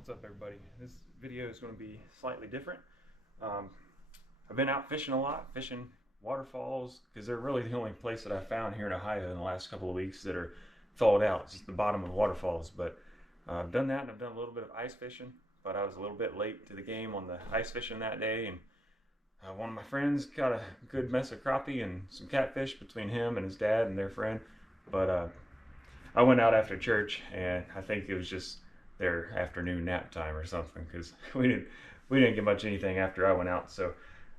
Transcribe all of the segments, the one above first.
What's up, everybody? This video is going to be slightly different. I've been out fishing a lot, fishing waterfalls, because they're really the only place that I found here in Ohio in the last couple of weeks that are thawed out. It's just the bottom of waterfalls. But I've done that, and I've done a little bit of ice fishing, but I was a little bit late to the game on the ice fishing that day, and one of my friends got a good mess of crappie and some catfish between him and his dad and their friend. But I went out after church, and I think it was just their afternoon nap time or something, because we didn't get much anything after I went out. So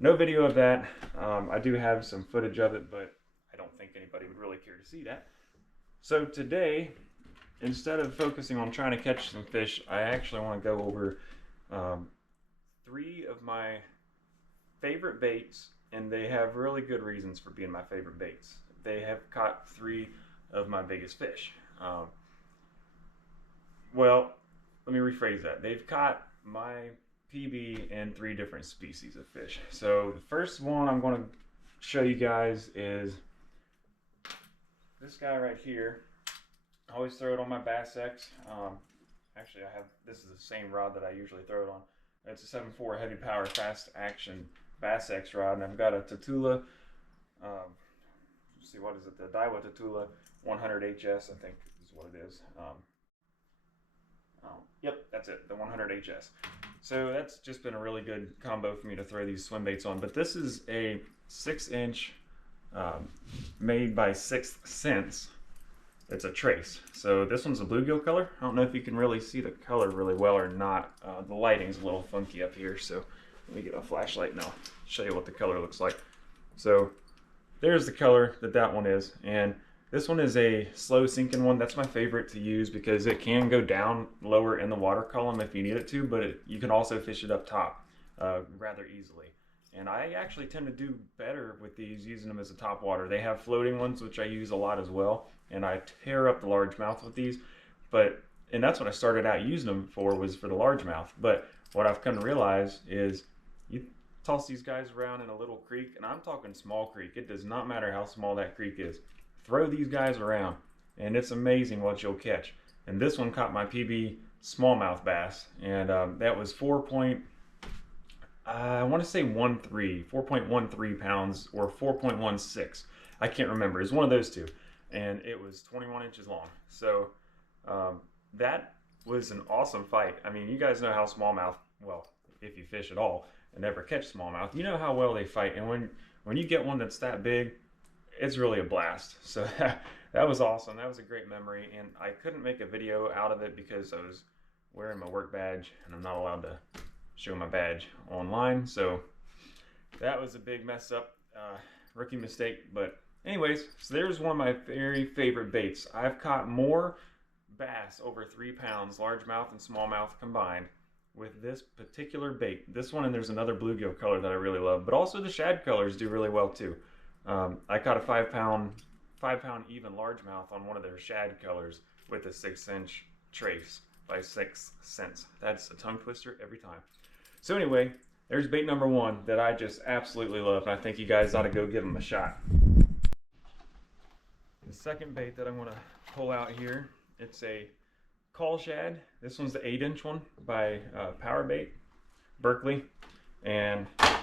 no video of that. I do have some footage of it, but I don't think anybody would really care to see that. So today, instead of focusing on trying to catch some fish, I actually want to go over 3 of my favorite baits, and they have really good reasons for being my favorite baits. They have caught 3 of my biggest fish. Well, let me rephrase that. They've caught my PB in 3 different species of fish. So the first one I'm going to show you guys is this guy right here. I always throw it on my Bass X. Actually, this is the same rod that I usually throw it on. It's a 7.4 heavy power fast action Bass X rod, and I've got a Tatula. Let's see, what is it? The Daiwa Tatula 100 HS, I think is what it is. Yep, that's it, the 100 HS. So that's just been a really good combo for me to throw these swim baits on. But this is a 6-inch made by 6th Sense. It's a trace. So this one's a bluegill color. I don't know if you can really see the color really well or not. The lighting's a little funky up here, so let me get a flashlight and I'll show you what the color looks like. So there's the color that one is, and this one is a slow sinking one. That's my favorite to use because it can go down lower in the water column if you need it to, but you can also fish it up top rather easily. And I actually tend to do better with these using them as a top water. They have floating ones, which I use a lot as well, and I tear up the largemouth with these. And that's what I started out using them for, was for the largemouth. But what I've come to realize is you toss these guys around in a little creek, and I'm talking small creek. It does not matter how small that creek is. Throw these guys around, and it's amazing what you'll catch. And this one caught my PB smallmouth bass, and that was I want to say 4.13 pounds or 4.16. I can't remember. It's one of those two, and it was 21 inches long. So that was an awesome fight. I mean, you guys know how smallmouth, well, if you fish at all and never catch smallmouth, you know how well they fight. And when you get one that's that big, it's really a blast. So that was awesome. That was a great memory, and I couldn't make a video out of it because I was wearing my work badge, and I'm not allowed to show my badge online. So that was a big mess up, rookie mistake. But anyways, so there's one of my very favorite baits. I've caught more bass over 3 pounds, largemouth and smallmouth combined, with this particular bait. This one, and there's another bluegill color that I really love, but also the shad colors do really well too. I caught a 5 pound even largemouth on one of their shad colors with a 6-inch trace by 6th Sense. That's a tongue twister every time. So anyway, there's bait number 1 that I just absolutely love, and I think you guys ought to go give them a shot. The second bait that I'm going to pull out here, it's a Cull shad. This one's the 8-inch one by Power Bait, Berkley, and I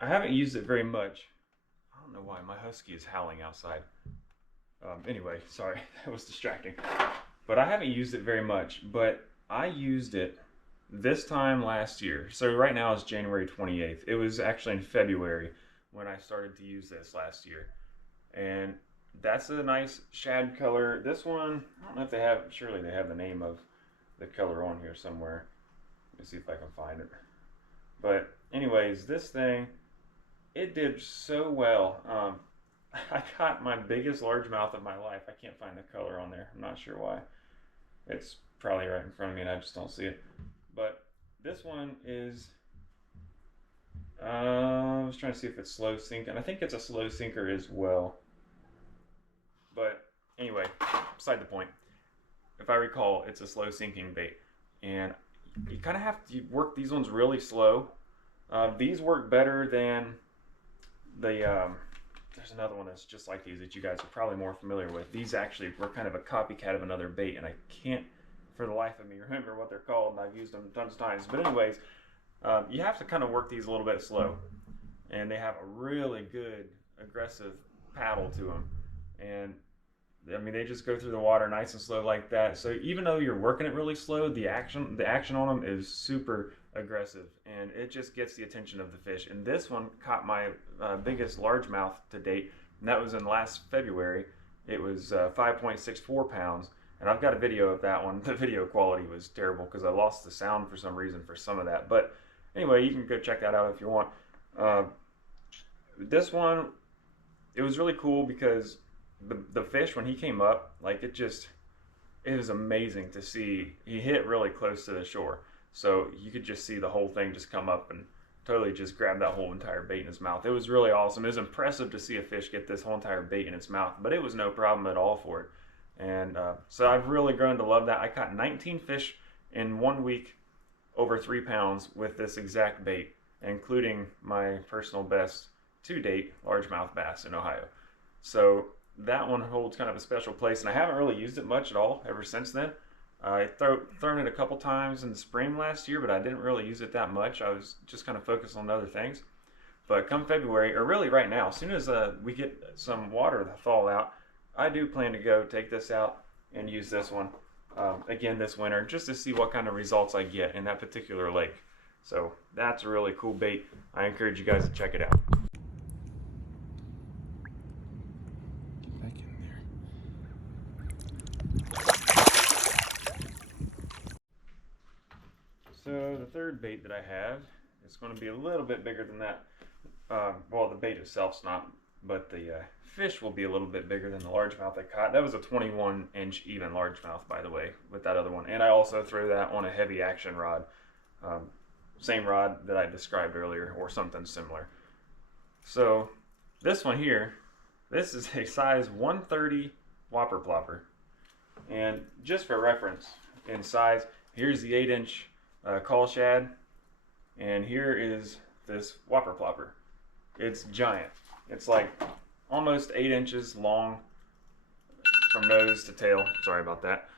haven't used it very much. I don't know why, my husky is howling outside. Anyway, sorry, that was distracting. But I haven't used it very much, but I used it this time last year. So right now it's January 28th. It was actually in February when I started to use this last year. And that's a nice shad color. This one, I don't know if they have, surely they have the name of the color on here somewhere. Let me see if I can find it. But anyways, this thing, it did so well. I caught my biggest largemouth of my life. I can't find the color on there. I'm not sure why. It's probably right in front of me and I just don't see it. But this one is, I was trying to see if it's slow sinking. I think it's a slow sinker as well. But anyway, beside the point. If I recall, it's a slow sinking bait. And you kind of have to work these ones really slow. These work better than there's another one that's just like these that you guys are probably more familiar with. These actually were kind of a copycat of another bait, and I can't for the life of me remember what they're called, and I've used them tons of times. But anyways, you have to kind of work these a little bit slow, and they have a really good aggressive paddle to them, and I mean they just go through the water nice and slow like that. So even though you're working it really slow, the action on them is super aggressive, and it just gets the attention of the fish. And this one caught my biggest largemouth to date, and that was in last February. It was 5.64 pounds, and I've got a video of that one. The video quality was terrible because I lost the sound for some reason for some of that. But anyway, you can go check that out if you want. This one, it was really cool because the fish, when he came up, like it was amazing to see. He hit really close to the shore, so you could just see the whole thing just come up and totally just grab that whole entire bait in his mouth. It was really awesome. It was impressive to see a fish get this whole entire bait in its mouth, but it was no problem at all for it. And so I've really grown to love that. I caught 19 fish in 1 week over 3 pounds with this exact bait, including my personal best to date largemouth bass in Ohio. So that one holds kind of a special place, and I haven't really used it much at all ever since then. I thrown it a couple times in the spring last year, but I didn't really use it that much. I was just kind of focused on other things. But come February, or really right now, as soon as we get some water to thaw out, I do plan to go take this out and use this one again this winter, just to see what kind of results I get in that particular lake. So that's a really cool bait. I encourage you guys to check it out. Get back in there. So the third bait that I have is going to be a little bit bigger than that. Well, the bait itself's not, but the fish will be a little bit bigger than the largemouth I caught. That was a 21-inch even largemouth, by the way, with that other one. And I also threw that on a heavy action rod. Same rod that I described earlier, or something similar. So this one here, this is a size 130 Whopper plopper. And just for reference in size, here's the 8-inch Cull Shad, and here is this Whopper plopper. It's giant. It's like almost 8 inches long from nose to tail. Sorry about that.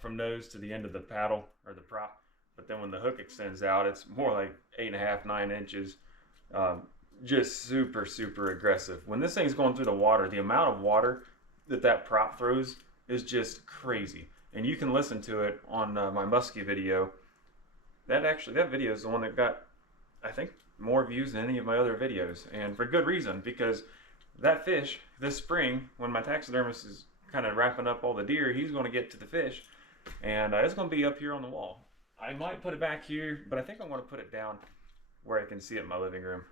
From nose to the end of the paddle or the prop. But then when the hook extends out, it's more like 8.5, 9 inches. Just super, super aggressive. When this thing's going through the water, the amount of water that prop throws is just crazy. And you can listen to it on my muskie video. That video is the one that got, I think, more views than any of my other videos, and for good reason, because that fish this spring, when my taxidermist is kind of wrapping up all the deer, he's going to get to the fish, and it's going to be up here on the wall. I might put it back here, but I think I'm going to put it down where I can see it in my living room.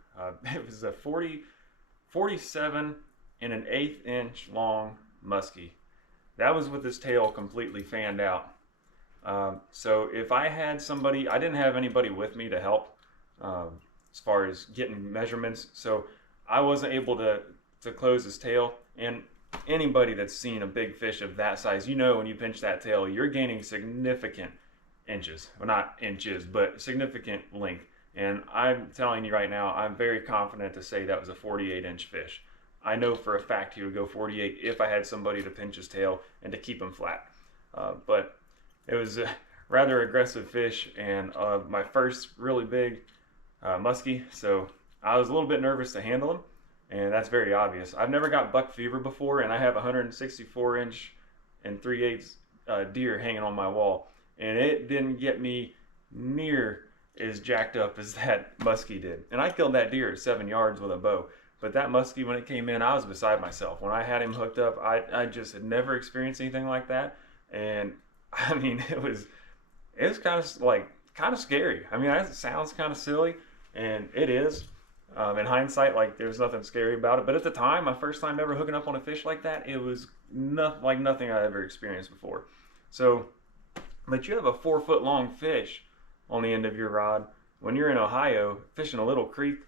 It was a 47 and an 1/8 inch long muskie. That was with his tail completely fanned out. So if I had somebody, I didn't have anybody with me to help as far as getting measurements, so I wasn't able to close his tail. And anybody that's seen a big fish of that size, you know when you pinch that tail, you're gaining significant inches. Well, not inches, but significant length. And I'm telling you right now, I'm very confident to say that was a 48-inch fish. I know for a fact he would go 48 if I had somebody to pinch his tail and to keep him flat. But it was a rather aggressive fish, and my first really big muskie, so I was a little bit nervous to handle him, and that's very obvious. I've never got buck fever before, and I have a 164-inch and 3/8 deer hanging on my wall, and it didn't get me near as jacked up as that muskie did. And I killed that deer at 7 yards with a bow, but that muskie, when it came in, I was beside myself. When I had him hooked up, I just had never experienced anything like that, and I mean, it was kind of scary. I mean, it sounds kind of silly, and it is. In hindsight, like, there's nothing scary about it. But at the time, my first time ever hooking up on a fish like that, it was like nothing I ever experienced before. So, but you have a 4-foot long fish on the end of your rod. When you're in Ohio fishing a little creek,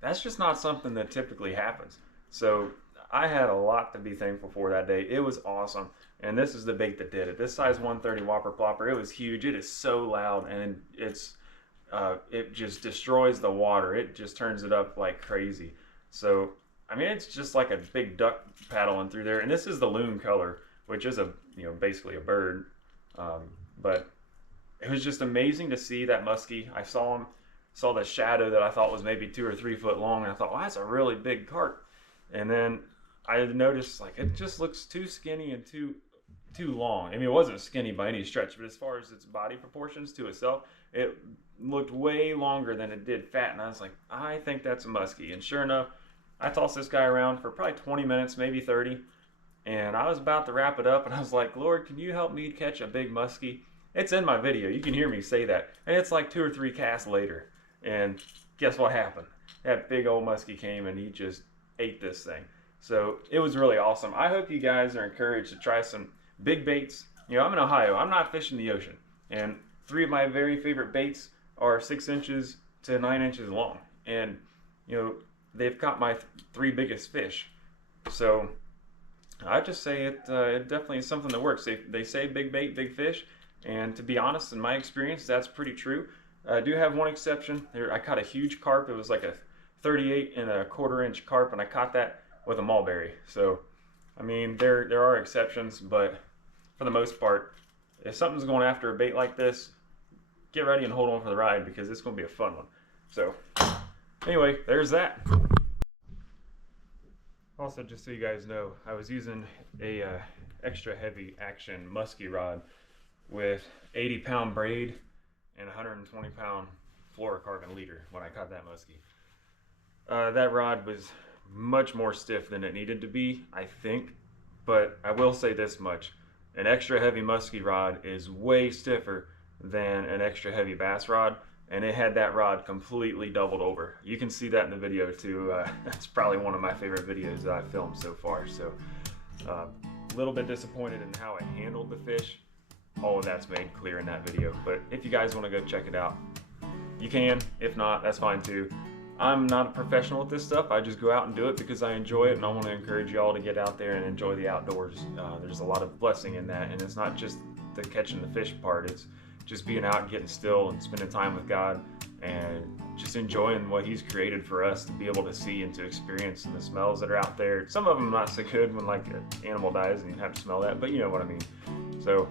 that's just not something that typically happens. So I had a lot to be thankful for that day. It was awesome. And this is the bait that did it. This size 130 Whopper plopper, it was huge. It is so loud, and it just destroys the water. It just turns it up like crazy. So, I mean, it's just like a big duck paddling through there. And this is the Loon color, which is basically a bird. But it was just amazing to see that muskie. I saw the shadow that I thought was maybe 2 or 3 foot long, and I thought, well, that's a really big carp. And then I noticed like it just looks too skinny and too long. I mean, it wasn't skinny by any stretch, but as far as its body proportions to itself, it looked way longer than it did fat. And I was like, I think that's a muskie. And sure enough, I tossed this guy around for probably 20 minutes, maybe 30. And I was about to wrap it up, and I was like, Lord, can you help me catch a big muskie? It's in my video. You can hear me say that. And it's like 2 or 3 casts later. And guess what happened? That big old muskie came, and he just ate this thing. So it was really awesome. I hope you guys are encouraged to try some big baits. You know, I'm in Ohio. I'm not fishing the ocean. And 3 of my very favorite baits are 6 inches to 9 inches long. And, you know, they've caught my 3 biggest fish. So I just say it definitely is something that works. They say big bait, big fish. And to be honest, in my experience, that's pretty true. I do have one exception. I caught a huge carp. It was like a 38 1/4 inch carp, and I caught that with a mulberry. So, I mean, there are exceptions, but for the most part, if something's going after a bait like this, get ready and hold on for the ride, because it's going to be a fun one. So, anyway, there's that. Also, just so you guys know, I was using a extra heavy action musky rod with 80-pound braid and 120-pound fluorocarbon leader when I caught that muskie. That rod was much more stiff than it needed to be, I think, but I will say this much. An extra heavy musky rod is way stiffer than an extra heavy bass rod, and it had that rod completely doubled over. You can see that in the video too. That's probably one of my favorite videos that I've filmed so far. So a little bit disappointed in how it handled the fish. All of that's made clear in that video, but if you guys want to go check it out, you can. If not, that's fine too. I'm not a professional at this stuff. I just go out and do it because I enjoy it, and I want to encourage you all to get out there and enjoy the outdoors. There's a lot of blessing in that, and it's not just the catching the fish part. It's just being out and getting still and spending time with God and just enjoying what He's created for us to be able to see and to experience, and the smells that are out there. Some of them not so good when like an animal dies and you have to smell that, but you know what I mean. So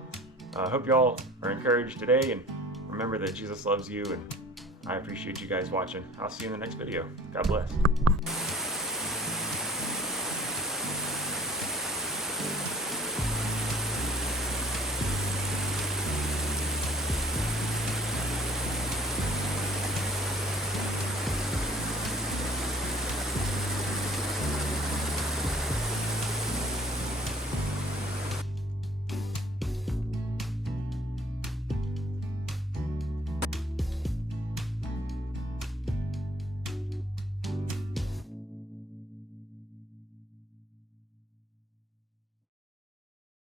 I hope y'all are encouraged today, and remember that Jesus loves you, and I appreciate you guys watching. I'll see you in the next video. God bless.